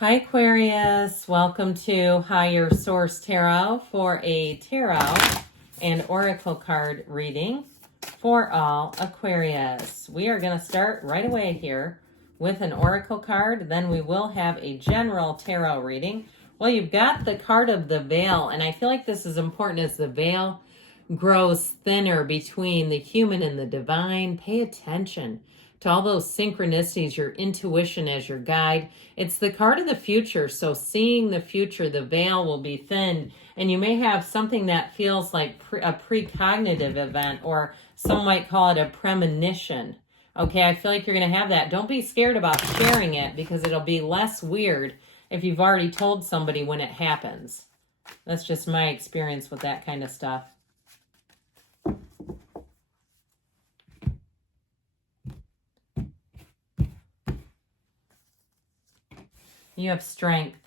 Hi Aquarius, welcome to Higher Source Tarot for a tarot and oracle card reading for all Aquarius. We are going to start right away here with an oracle card, then we will have a general tarot reading. Well, you've got the card of the veil, and I feel like this is important as the veil grows thinner between the human and the divine. Pay attention to all those synchronicities, your intuition as your guide. It's the card of the future. So seeing the future, the veil will be thin, and you may have something that feels like a precognitive event, or some might call it a premonition. Okay, I feel like you're going to have that. Don't be scared about sharing it, because it'll be less weird if you've already told somebody when it happens. That's just my experience with that kind of stuff. You have Strength,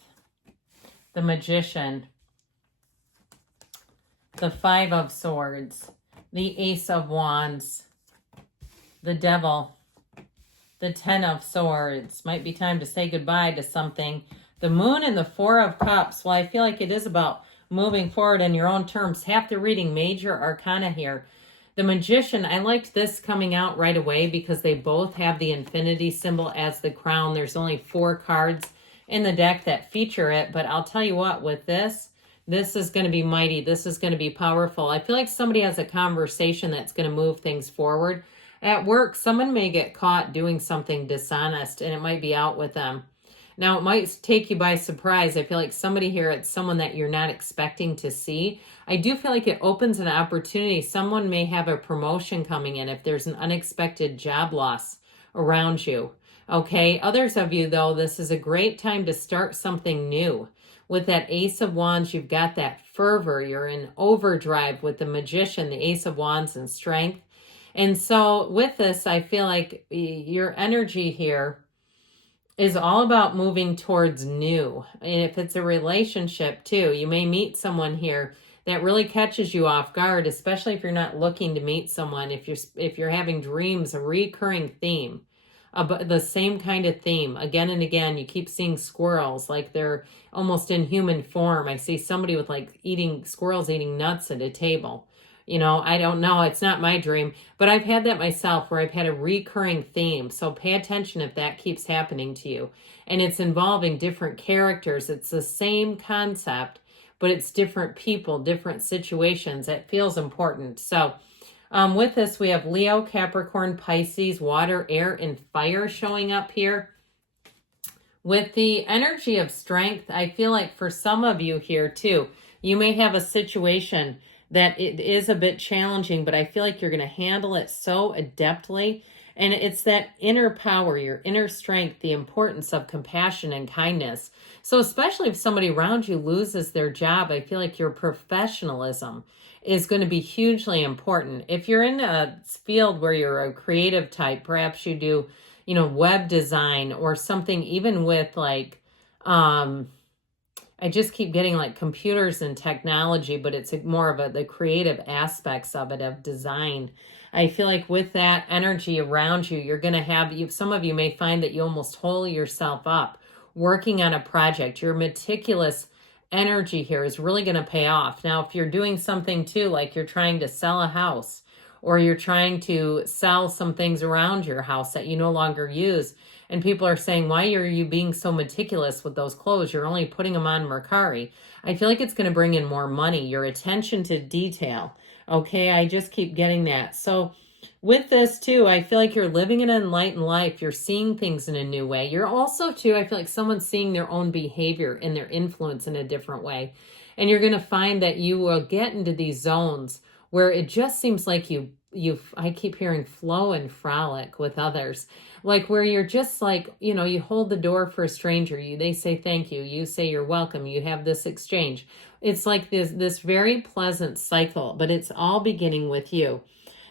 the Magician, the Five of Swords, the Ace of Wands, the Devil, the Ten of Swords. Might be time to say goodbye to something. The Moon and the Four of Cups. Well, I feel like it is about moving forward in your own terms. Half the reading, major arcana here. The Magician, I liked this coming out right away because they both have the infinity symbol as the crown. There's only 4 cards in the deck that feature it, but I'll tell you what, with this is going to be mighty. This is going to be powerful. I feel like somebody has a conversation that's going to move things forward. At work, someone may get caught doing something dishonest, and it might be out with them. Now, it might take you by surprise. I feel like somebody here, it's someone that you're not expecting to see. I do feel like it opens an opportunity. Someone may have a promotion coming in if there's an unexpected job loss around you. Okay, others of you, though, this is a great time to start something new. With that Ace of Wands, you've got that fervor. You're in overdrive with the Magician, the Ace of Wands, and Strength. And so with this, I feel like your energy here is all about moving towards new. And if it's a relationship, too, you may meet someone here that really catches you off guard, especially if you're not looking to meet someone. If you're having dreams, a recurring theme. The same kind of theme again and again. You keep seeing squirrels like they're almost in human form. I see somebody with like squirrels eating nuts at a table. You know, I don't know. It's not my dream, but I've had that myself where I've had a recurring theme. So pay attention if that keeps happening to you. And it's involving different characters. It's the same concept, but it's different people, different situations. It feels important. So with this, we have Leo, Capricorn, Pisces, water, air, and fire showing up here. With the energy of Strength, I feel like for some of you here too, you may have a situation that it is a bit challenging, but I feel like you're going to handle it so adeptly. And it's that inner power, your inner strength, the importance of compassion and kindness. So especially if somebody around you loses their job, I feel like your professionalism is going to be hugely important. If you're in a field where you're a creative type, perhaps you do, web design or something, even with like, I just keep getting like computers and technology, but it's more of the creative aspects of it, of design. I feel like with that energy around you, you're going to have, some of you may find that you almost hole yourself up working on a project. Your meticulous energy here is really going to pay off. Now, if you're doing something too, like you're trying to sell a house, or you're trying to sell some things around your house that you no longer use, and people are saying, why are you being so meticulous with those clothes? You're only putting them on Mercari. I feel like it's going to bring in more money, your attention to detail. Okay, I just keep getting that. So with this too, I feel like you're living an enlightened life. You're seeing things in a new way. You're also too, I feel like someone's seeing their own behavior and their influence in a different way. And you're going to find that you will get into these zones where it just seems like I keep hearing flow and frolic with others, like where you're just like, you hold the door for a stranger. They say thank you. You say you're welcome. You have this exchange. It's like this very pleasant cycle, but it's all beginning with you.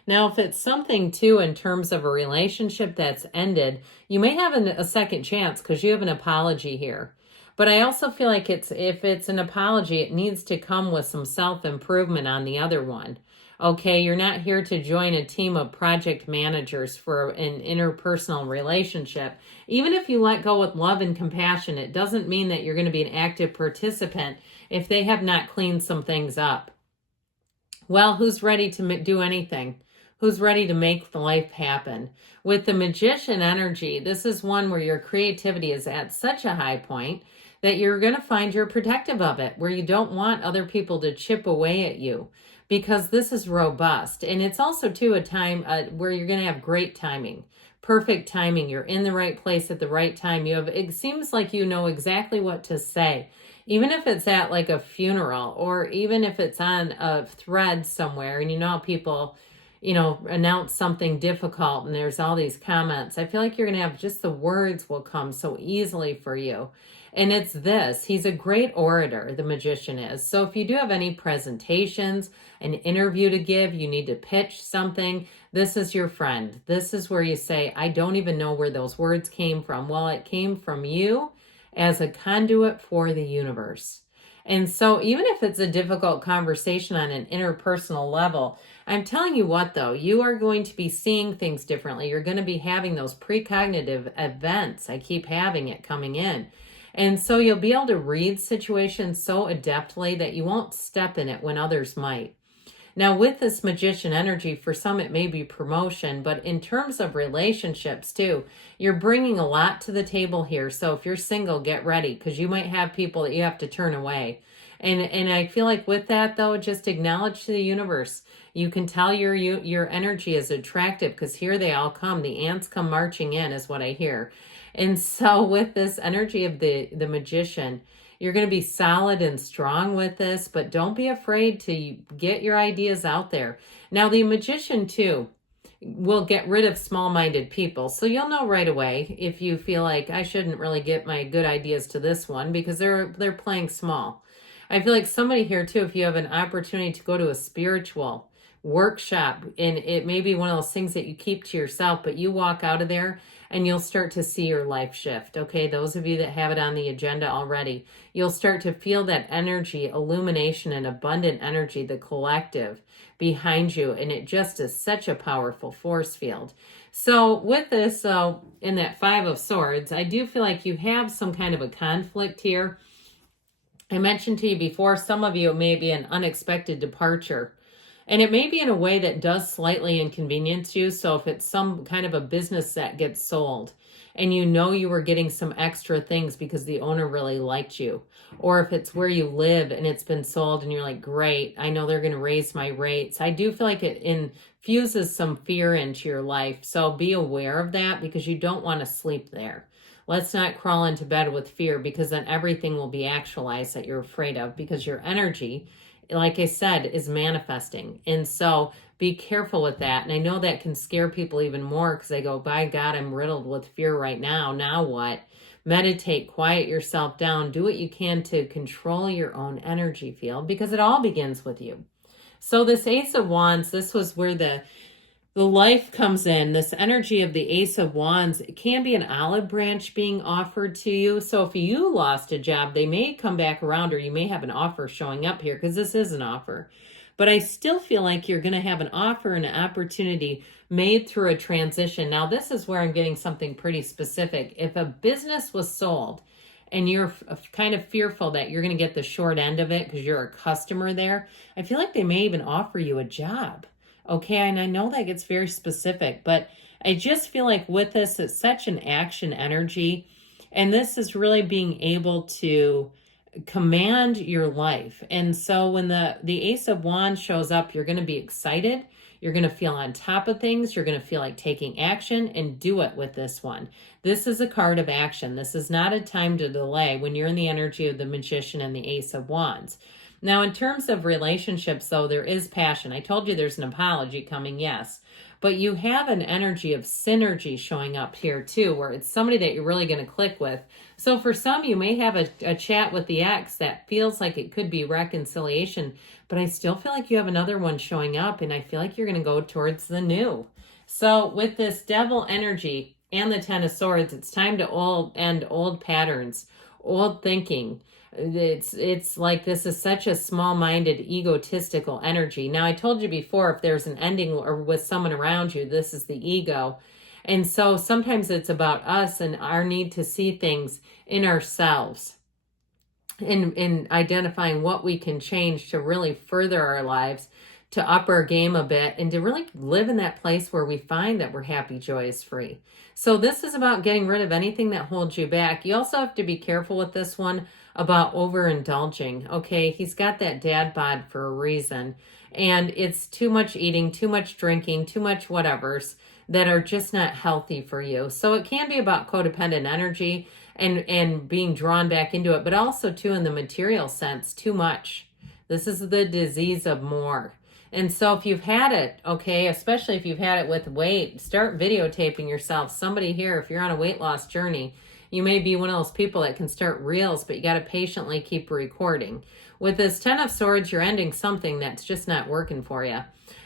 Now, if it's something too in terms of a relationship that's ended, you may have a second chance because you have an apology here. But I also feel like if it's an apology, it needs to come with some self-improvement on the other one. Okay, you're not here to join a team of project managers for an interpersonal relationship. Even if you let go with love and compassion, it doesn't mean that you're going to be an active participant if they have not cleaned some things up. Well, who's ready to do anything? Who's ready to make life happen? With the Magician energy, this is one where your creativity is at such a high point that you're going to find you're protective of it, where you don't want other people to chip away at you, because this is robust. And it's also, too, a time where you're going to have great timing. Perfect timing. You're in the right place at the right time. It seems like you know exactly what to say. Even if it's at like a funeral, or even if it's on a thread somewhere, and you know how people, announce something difficult and there's all these comments. I feel like you're going to have just the words will come so easily for you. And it's this. He's a great orator, the Magician is. So if you do have any presentations, an interview to give, you need to pitch something, this is your friend. This is where you say, I don't even know where those words came from. Well, it came from you as a conduit for the universe. And so even if it's a difficult conversation on an interpersonal level, I'm telling you what, though, you are going to be seeing things differently. You're going to be having those precognitive events. I keep having it coming in. And so you'll be able to read situations so adeptly that you won't step in it when others might. Now, with this Magician energy, for some it may be promotion, but in terms of relationships too, you're bringing a lot to the table here. So if you're single, get ready, because you might have people that you have to turn away. And I feel like with that, though, just acknowledge to the universe. You can tell your energy is attractive, because here they all come. The ants come marching in is what I hear. And so with this energy of the Magician, you're going to be solid and strong with this, but don't be afraid to get your ideas out there. Now, the Magician, too, will get rid of small-minded people. So you'll know right away if you feel like I shouldn't really get my good ideas to this one, because they're playing small. I feel like somebody here, too, if you have an opportunity to go to a spiritual workshop, and it may be one of those things that you keep to yourself, but you walk out of there and you'll start to see your life shift. Okay, those of you that have it on the agenda already, you'll start to feel that energy, illumination and abundant energy, the collective behind you, and it just is such a powerful force field. So with this, in that Five of Swords, I do feel like you have some kind of a conflict here. I mentioned to you before, some of you, it may be an unexpected departure. And it may be in a way that does slightly inconvenience you. So if it's some kind of a business that gets sold and you know you were getting some extra things because the owner really liked you, or if it's where you live and it's been sold and you're like, great, I know they're going to raise my rates. I do feel like it infuses some fear into your life. So be aware of that, because you don't want to sleep there. Let's not crawl into bed with fear, because then everything will be actualized that you're afraid of, because your energy, like I said, is manifesting. And so be careful with that. And I know that can scare people even more, because they go, by God, I'm riddled with fear right now. Now what? Meditate, quiet yourself down, do what you can to control your own energy field, because it all begins with you. So this Ace of Wands, this was where the life comes in. This energy of the Ace of Wands, it can be an olive branch being offered to you. So if you lost a job, they may come back around, or you may have an offer showing up here, because this is an offer. But I still feel like you're going to have an offer and an opportunity made through a transition. Now, this is where I'm getting something pretty specific. If a business was sold and you're kind of fearful that you're going to get the short end of it because you're a customer there, I feel like they may even offer you a job. Okay, and I know that gets very specific, but I just feel like with this, it's such an action energy, and this is really being able to command your life. And so when the Ace of Wands shows up, you're going to be excited. You're going to feel on top of things. You're going to feel like taking action, and do it with this one. This is a card of action. This is not a time to delay when you're in the energy of the Magician and the Ace of Wands. Now, in terms of relationships, though, there is passion. I told you there's an apology coming, yes. But you have an energy of synergy showing up here, too, where it's somebody that you're really going to click with. So for some, you may have a chat with the ex that feels like it could be reconciliation, but I still feel like you have another one showing up, and I feel like you're going to go towards the new. So with this Devil energy and the Ten of Swords, it's time to end old patterns, old thinking. It's like this is such a small-minded, egotistical energy. Now, I told you before, if there's an ending or with someone around you, this is the ego. And so sometimes it's about us and our need to see things in ourselves, in identifying what we can change to really further our lives, to up our game a bit, and to really live in that place where we find that we're happy, joyous, free. So this is about getting rid of anything that holds you back. You also have to be careful with this one about overindulging. Okay, he's got that dad bod for a reason, and it's too much eating, too much drinking, too much whatevers that are just not healthy for you. So it can be about codependent energy and being drawn back into it, but also too in the material sense, too much. This is the disease of more. And so if you've had it, okay, especially if you've had it with weight, start videotaping yourself. Somebody here, if you're on a weight loss journey, you may be one of those people that can start reels, but you got to patiently keep recording. With this 10 of Swords, you're ending something that's just not working for you.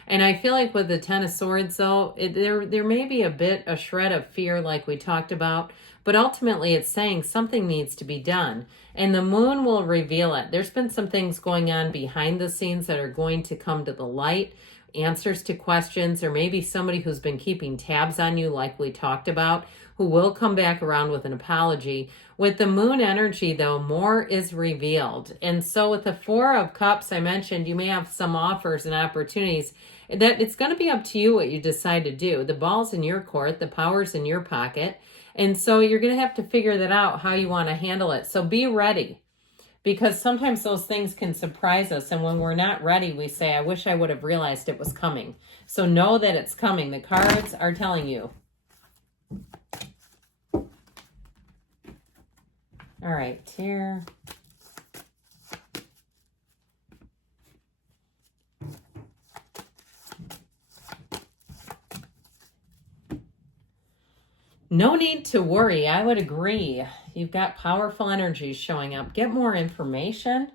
And I feel like with the 10 of Swords, though, there may be a shred of fear like we talked about, but ultimately it's saying something needs to be done. And the moon will reveal it. There's been some things going on behind the scenes that are going to come to the light, answers to questions, or maybe somebody who's been keeping tabs on you like we talked about, who will come back around with an apology. With the moon energy, though, more is revealed. And so with the 4 of Cups, I mentioned you may have some offers and opportunities that it's going to be up to you what you decide to do. The ball's in your court, the power's in your pocket. And so you're going to have to figure that out, how you want to handle it. So be ready, because sometimes those things can surprise us. And when we're not ready, we say, I wish I would have realized it was coming. So know that it's coming. The cards are telling you. All right, here. No need to worry. I would agree. You've got powerful energies showing up. Get more information.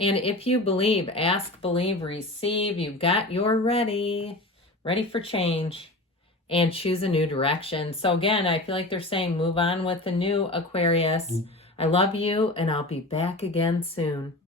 And if you believe, ask, believe, receive. You've got your ready for change, and choose a new direction. So again, I feel like they're saying move on with the new, Aquarius. I love you, and I'll be back again soon.